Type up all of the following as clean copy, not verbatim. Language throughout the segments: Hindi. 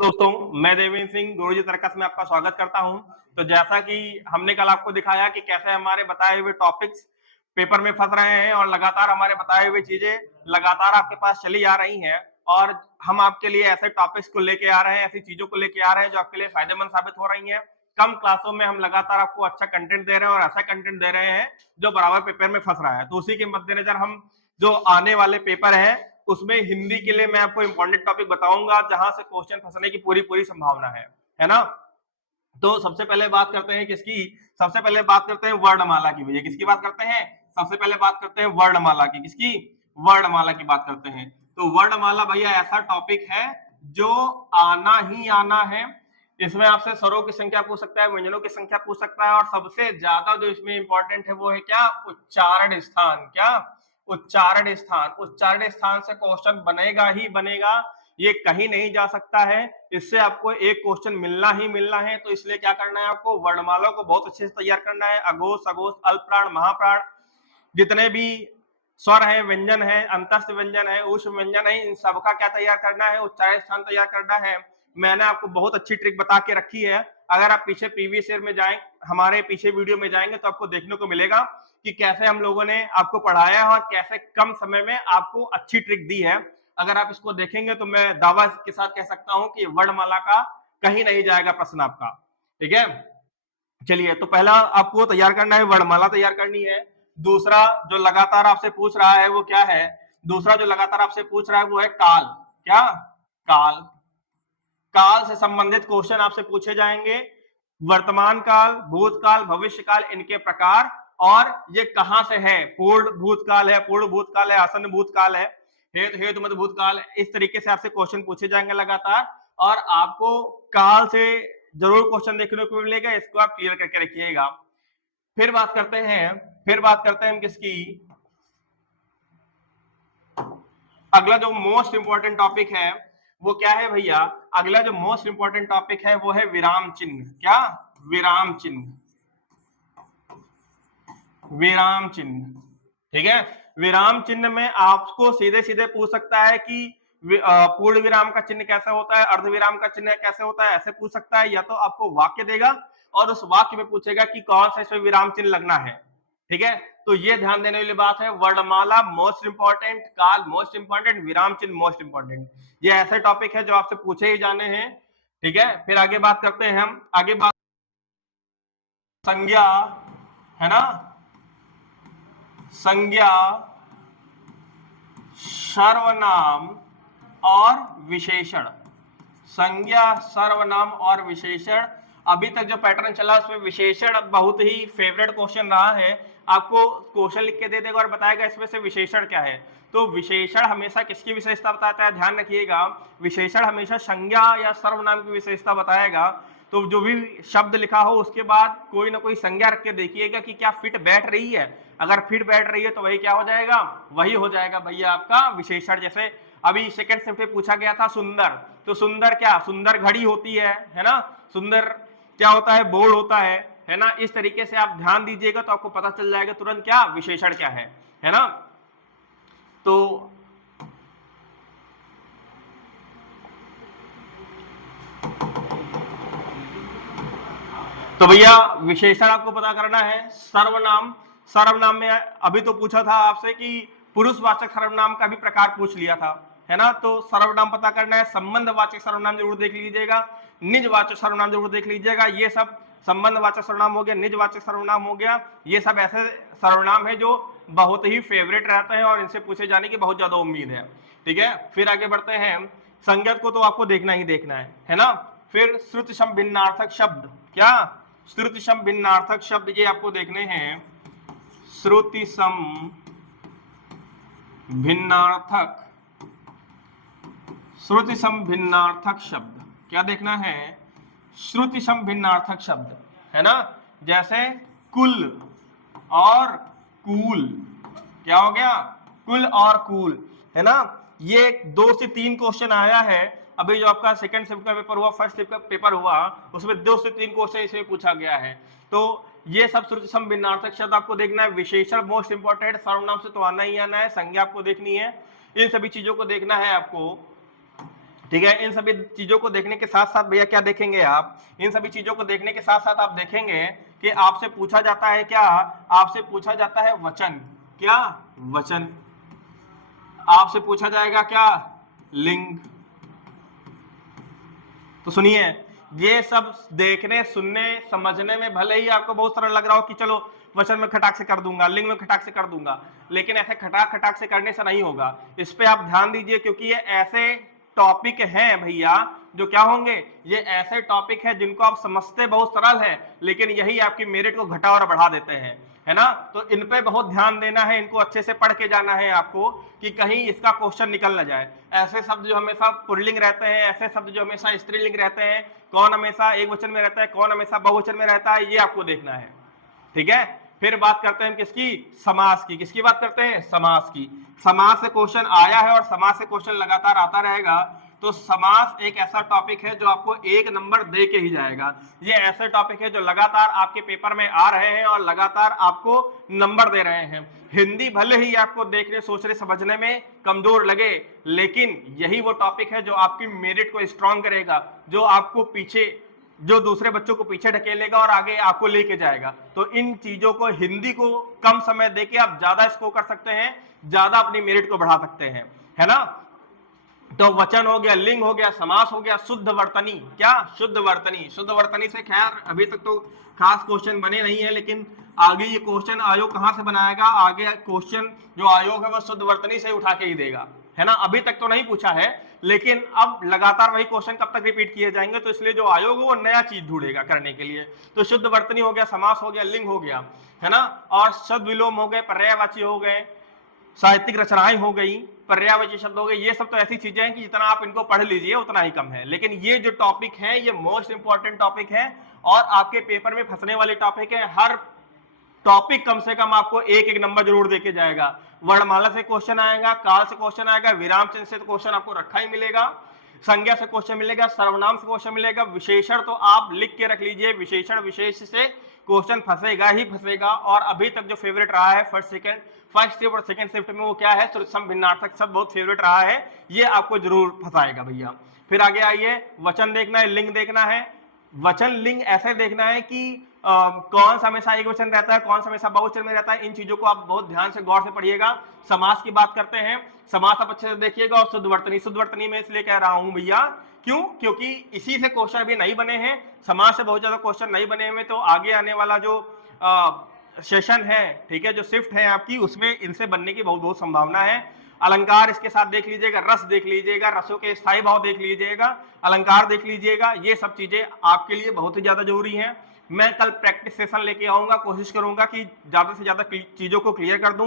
दोस्तों, मैं देवेंद्र सिंह गुरुजी तर्कस में आपका स्वागत करता हूं। तो जैसा कि हमने कल आपको दिखाया कि कैसे हमारे बताए हुए टॉपिक्स पेपर में फंस रहे हैं और लगातार हमारे बताए हुए चीजें लगातार आपके पास चली आ रही हैं और हम आपके लिए ऐसे टॉपिक्स को लेके आ रहे हैं, ऐसी चीजों को लेके आ रहे हैं जो आपके लिए फायदेमंद साबित हो रही हैं। कम क्लासों में हम लगातार आपको अच्छा कंटेंट दे रहे हैं और ऐसा कंटेंट दे रहे हैं जो बराबर पेपर में फंस रहा है। तो उसी के मद्देनजर हम जो आने वाले पेपर है उसमें हिंदी के लिए मैं आपको इंपॉर्टेंट टॉपिक बताऊंगा जहां से क्वेश्चन फंसने की पूरी संभावना है ना। तो सबसे पहले बात करते हैं किसकी, सबसे पहले बात करते हैं वर्णमाला की। भैया किसकी बात करते हैं? सबसे पहले बात करते हैं वर्णमाला की। किसकी? वर्णमाला की बात करते हैं। तो वर्णमाला भैया ऐसा टॉपिक है जो आना ही आना है। इसमें आपसे स्वरों की संख्या पूछ सकता है, व्यंजनों की संख्या पूछ सकता है और सबसे ज्यादा जो इसमें इंपॉर्टेंट है वो है क्या? उच्चारण स्थान। क्या? उच्चारण स्थान। उच्चारण स्थान से क्वेश्चन बनेगा ही बनेगा, ये कहीं नहीं जा सकता है। इससे आपको एक क्वेश्चन मिलना ही मिलना है। तो इसलिए क्या करना है आपको? वर्णमाला को बहुत अच्छे से तैयार करना है। अघोष, सघोष, अल्पप्राण, महाप्राण, जितने भी स्वर है, व्यंजन है, अंतस्थ व्यंजन है, उस व्यंजन है, इन सबका क्या तैयार करना है? उच्चारण स्थान तैयार करना है। मैंने आपको बहुत अच्छी ट्रिक बता के रखी है। अगर आप पीछे प्रीवियस ईयर में जाएं, हमारे पीछे वीडियो में जाएंगे तो आपको देखने को मिलेगा कि कैसे हम लोगों ने आपको पढ़ाया है और कैसे कम समय में आपको अच्छी ट्रिक दी है। अगर आप इसको देखेंगे तो मैं दावा के साथ कह सकता हूं कि वर्णमाला का कहीं नहीं जाएगा प्रश्न आपका। ठीक है, चलिए। तो पहला आपको तैयार करना है, वर्णमाला तैयार करनी है। दूसरा जो लगातार आपसे पूछ रहा है वो क्या है? दूसरा जो लगातार आपसे पूछ रहा है वो है काल। क्या? काल। काल से संबंधित क्वेश्चन आपसे पूछे जाएंगे। वर्तमान काल, भूतकाल, भविष्य काल, इनके प्रकार और ये कहां से है? पूर्ण भूतकाल है, पूर्ण भूतकाल है, आसन्न भूतकाल है, हेतु मध्य भूतकाल। इस तरीके से आपसे क्वेश्चन पूछे जाएंगे लगातार और आपको काल से जरूर क्वेश्चन देखने को मिलेगा। इसको आप क्लियर करके रखिएगा। फिर बात करते हैं हम किसकी? अगला जो मोस्ट इंपॉर्टेंट टॉपिक है वो क्या है भैया? अगला जो मोस्ट इंपॉर्टेंट टॉपिक है वो है विराम चिन्ह। क्या? विराम चिन्ह। विराम चिन्ह। ठीक है, विराम चिन्ह में आपको सीधे सीधे पूछ सकता है कि पूर्ण विराम का चिन्ह कैसे होता है, अर्ध विराम का चिन्ह कैसे होता है, ऐसे पूछ सकता है। या तो आपको वाक्य देगा और उस वाक्य में पूछेगा कि कौन सा इसमें विराम चिन्ह लगना है। ठीक है, तो ये ध्यान देने वाली बात है। वर्णमाला मोस्ट इंपॉर्टेंट, काल मोस्ट इंपॉर्टेंट, विराम चिन्ह मोस्ट इंपॉर्टेंट। ये ऐसे टॉपिक है जो आपसे पूछे ही जाने हैं। ठीक है, फिर आगे बात करते हैं हम। आगे बात संज्ञा, है ना, संज्ञा, सर्वनाम और विशेषण। संज्ञा, सर्वनाम और विशेषण। अभी तक जो पैटर्न चला उसमें विशेषण बहुत ही फेवरेट क्वेश्चन रहा है। आपको क्वेश्चन लिख के दे देगा और बताएगा इसमें से विशेषण क्या है। तो विशेषण हमेशा किसकी विशेषता बताता है? ध्यान रखिएगा, विशेषण हमेशा संज्ञा या सर्वनाम की विशेषता बताएगा। तो जो भी शब्द लिखा हो उसके बाद कोई ना कोई संज्ञा रख के देखिएगा कि क्या फिट बैठ रही है। अगर फिट बैठ रही है तो वही क्या हो जाएगा? वही हो जाएगा भैया आपका विशेषण। जैसे अभी सेकंड शिफ्ट में पूछा गया था सुंदर, तो सुंदर क्या? सुंदर घड़ी होती है ना। सुंदर क्या होता है? बोर्ड होता है ना। इस तरीके से आप ध्यान दीजिएगा तो आपको पता चल जाएगा तुरंत क्या विशेषण क्या है ना। तो भैया विशेषण आपको पता करना है। सर्वनाम, सर्वनाम में अभी तो पूछा था आपसे कि पुरुषवाचक सर्वनाम का भी प्रकार पूछ लिया था, है ना। तो सर्वनाम पता करना है। संबंधवाचक सर्वनाम जरूर देख लीजिएगा, निजवाचक सर्वनाम जरूर देख लीजिएगा। ये सब संबंधवाचक सर्वनाम हो गया, निजवाचक सर्वनाम हो गया, ये सब ऐसे सर्वनाम है जो बहुत ही फेवरेट रहते हैं और इनसे पूछे जाने की बहुत ज्यादा उम्मीद है। ठीक है, फिर आगे बढ़ते हैं। संज्ञक को तो आपको देखना ही देखना है ना। फिर श्रुति सम भिन्नार्थक शब्द। क्या? श्रुति सम भिन्नार्थक शब्द ये आपको देखने हैं। श्रुति सम भिन्नार्थक, श्रुति सम भिन्नार्थक शब्द क्या देखना है? श्रुति सम भिन्नार्थक शब्द, है ना। जैसे कुल और कूल। क्या हो गया? कुल और कूल, है ना। ये 2 से 3 क्वेश्चन आया है। अभी जो आपका सेकंड शिफ्ट का पेपर हुआ, फर्स्ट शिफ्ट का पेपर हुआ, उसमें 2 से 3 क्वेश्चन इसमें पूछा गया है। तो ये सब श्रुति सम भिन्नार्थक शब्द आपको देखना है। विशेषण मोस्ट इंपॉर्टेंट, सर्वनाम से तो आना ही आना है। संज्ञा आपको देखनी है, इन सभी चीजों को देखना है आपको। ठीक है। इन सभी चीजों को देखने के साथ साथ भैया क्या देखेंगे आप, इन सभी चीजों को देखने के साथ साथ आप देखेंगे कि आपसे पूछा जाता है क्या, आपसे पूछा जाता है वचन, क्या वचन, आपसे पूछा जाएगा क्या लिंग। तो सुनिए, ये सब देखने सुनने समझने में भले ही आपको बहुत सरल लग रहा हो कि चलो वचन में खटाक से कर दूंगा, लिंग में खटाक से कर दूंगा, लेकिन ऐसे खटाक खटाक से करने से नहीं होगा। इस पे आप ध्यान दीजिए, क्योंकि ये ऐसे टॉपिक हैं भैया जो क्या होंगे, ये ऐसे टॉपिक है जिनको आप समझते बहुत सरल है, लेकिन यही आपकी मेरिट को घटा और बढ़ा देते हैं, है ना। तो इन पे बहुत ध्यान देना है, इनको अच्छे से पढ़ के जाना है आपको कि कहीं इसका क्वेश्चन निकल ना जाए। ऐसे शब्द जो हमेशा पुल्लिंग रहते हैं, ऐसे शब्द जो हमेशा स्त्रीलिंग रहते हैं, कौन हमेशा एक वचन में रहता है, कौन हमेशा बहुवचन में रहता है, ये आपको देखना है। ठीक है। फिर बात करते हैं किसकी, समास की। किसकी बात करते हैं, समास की। समास से क्वेश्चन आया है और समास से क्वेश्चन लगातार आता रहेगा। तो समास एक ऐसा टॉपिक है जो आपको 1 नंबर दे के ही जाएगा। ये ऐसे टॉपिक है जो लगातार आपके पेपर में आ रहे हैं और लगातार आपको नंबर दे रहे हैं। हिंदी भले ही आपको देखने सोचने समझने में कमजोर लगे, लेकिन यही वो टॉपिक है जो आपकी मेरिट को स्ट्रांग करेगा, जो आपको पीछे, जो दूसरे बच्चों को पीछे ढकेलेगा और आगे आपको लेके जाएगा। तो इन चीजों को, हिंदी को कम समय देके आप ज्यादा स्कोर कर सकते हैं, ज्यादा अपनी मेरिट को बढ़ा सकते हैं, है ना। तो वचन हो गया, लिंग हो गया, समास हो गया, शुद्ध वर्तनी। क्या, शुद्ध वर्तनी। शुद्ध वर्तनी से खैर अभी तक तो खास क्वेश्चन बने नहीं है, लेकिन आगे ये क्वेश्चन आयोग कहां से बनाएगा, आगे क्वेश्चन जो आयोग है वो शुद्ध वर्तनी से उठा के ही देगा, है ना। अभी तक तो नहीं पूछा है, लेकिन अब लगातार वही क्वेश्चन कब तक रिपीट किए जाएंगे, तो इसलिए जो आयोग है वो नया चीज ढूंढेगा करने के लिए। तो शुद्ध वर्तनी हो गया, समास हो गया, लिंग हो गया, है ना। और शब्द विलोम हो गए, पर्यायवाची हो गए, साहित्यिक रचनाएं हो गई, पर्यायवाची शब्द हो गए। ये सब तो ऐसी चीजें हैं कि जितना आप इनको पढ़ लीजिए उतना ही कम है, लेकिन ये जो टॉपिक है ये मोस्ट इंपॉर्टेंट टॉपिक है और आपके पेपर में फंसने वाले टॉपिक है। हर टॉपिक कम से कम आपको 1-1 नंबर जरूर देके जाएगा। वर्णमाला से क्वेश्चन आएगा, काल से क्वेश्चन आएगा, विराम चिन्ह से तो क्वेश्चन आपको रखा ही मिलेगा, संज्ञा से क्वेश्चन मिलेगा, सर्वनाम से क्वेश्चन मिलेगा, विशेषण तो आप लिख के रख लीजिए, विशेषण विशेष से क्वेश्चन फंसेगा ही फंसेगा। और अभी तक जो फेवरेट रहा है फर्स्ट शिफ्ट और सेकंड शिफ्ट में, वो क्या है, श्रुतसम भिन्नार्थक शब्द बहुत फेवरेट रहा है, ये आपको जरूर फंसाएगा भैया। फिर आगे आइए, वचन देखना है, लिंग देखना है। वचन लिंग ऐसे देखना है कि कौन सा हमेशा एक वचन रहता है, कौन सा हमेशा बहुवचन में रहता है। इन चीजों को आप बहुत ध्यान से गौर से पढ़िएगा। समास की बात करते हैं, समास आप अच्छे से देखिएगा। और शुद्ध वर्तनी, शुद्ध वर्तनी में इसलिए कह रहा हूं भैया, क्यों, क्योंकि इसी से क्वेश्चन अभी नहीं बने हैं, समास से बहुत ज्यादा क्वेश्चन नहीं बने हुए। तो आगे आने वाला जो सेशन है, ठीक है, जो शिफ्ट है आपकी, उसमें इनसे बनने की बहुत बहुत संभावना है। अलंकार इसके साथ देख लीजिएगा, रस देख लीजिएगा, रसों के स्थायी भाव देख लीजिएगा, अलंकार देख लीजिएगा। ये सब चीजें आपके लिए बहुत ही ज्यादा जरूरी हैं। मैं कल प्रैक्टिस सेशन लेके आऊंगा, कोशिश करूंगा कि ज्यादा से ज्यादा चीजों को क्लियर कर दूं।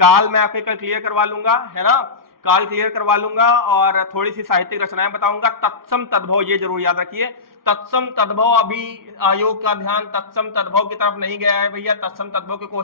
काल मैं आपके कल क्लियर करवा लूंगा, है ना, काल क्लियर करवा लूंगा। और थोड़ी सी साहित्यिक रचनाएं बताऊंगा। तत्सम तद्भव ये जरूर याद रखिए, तत्सम तद्भव। अभी आयोग का ध्यान तत्सम तद्भव की तरफ नहीं गया है भैया, तत्सम तद्भव के क्वेश्चन